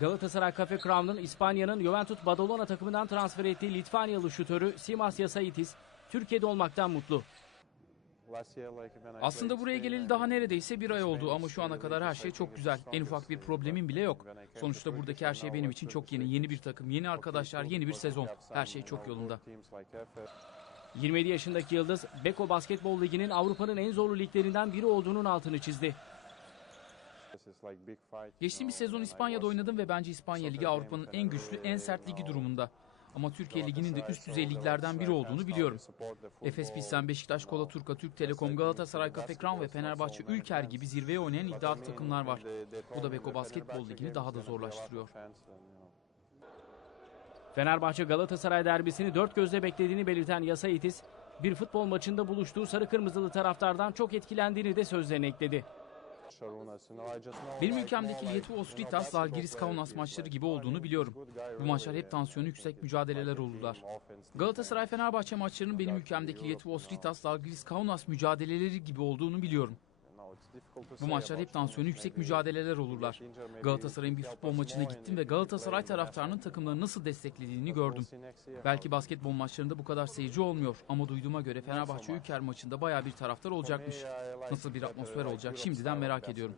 Galatasaray Cafe Crown'un İspanya'nın Juventus Badalona takımından transfer ettiği Litvanyalı şutörü Simas Yasaitis Türkiye'de olmaktan mutlu. Aslında buraya geleli daha neredeyse bir ay oldu ama şu ana kadar her şey çok güzel. En ufak bir problemim bile yok. Sonuçta buradaki her şey benim için çok yeni. Yeni bir takım, yeni arkadaşlar, yeni bir sezon. Her şey çok yolunda. 27 yaşındaki Yıldız, Beko Basketbol Ligi'nin Avrupa'nın en zorlu liglerinden biri olduğunun altını çizdi. Geçtiğimiz sezon İspanya'da oynadım ve bence İspanya Ligi Avrupa'nın en güçlü, en sert ligi durumunda. Ama Türkiye Ligi'nin de üst düzey liglerden biri olduğunu biliyorum. Efes Pilsen, Beşiktaş, Kola Turka, Türk Telekom, Galatasaray, Cafe Crown ve Fenerbahçe Ülker gibi zirveye oynayan iddialı takımlar var. Bu da Beko Basketbol Ligi'ni daha da zorlaştırıyor. Fenerbahçe Galatasaray derbisini dört gözle beklediğini belirten Yasaitis, bir futbol maçında buluştuğu sarı kırmızılı taraftardan çok etkilendiğini de sözlerine ekledi. Benim ülkemdeki Lietuva Ostritas, Zalgiris Kaunas maçları gibi olduğunu biliyorum. Bu maçlar hep tansiyonu yüksek mücadeleler olurlar. Galatasaray Fenerbahçe maçlarının benim ülkemdeki Lietuva Ostritas, Zalgiris Kaunas mücadeleleri gibi olduğunu biliyorum. Bu maçlar hep tansiyonu yüksek mücadeleler olurlar. Galatasaray'ın bir futbol maçına gittim ve Galatasaray taraftarının takımları nasıl desteklediğini gördüm. Belki basketbol maçlarında bu kadar seyirci olmuyor ama duyduğuma göre Fenerbahçe Ülker maçında bayağı bir taraftar olacakmış. Nasıl bir atmosfer olacak şimdiden merak ediyorum.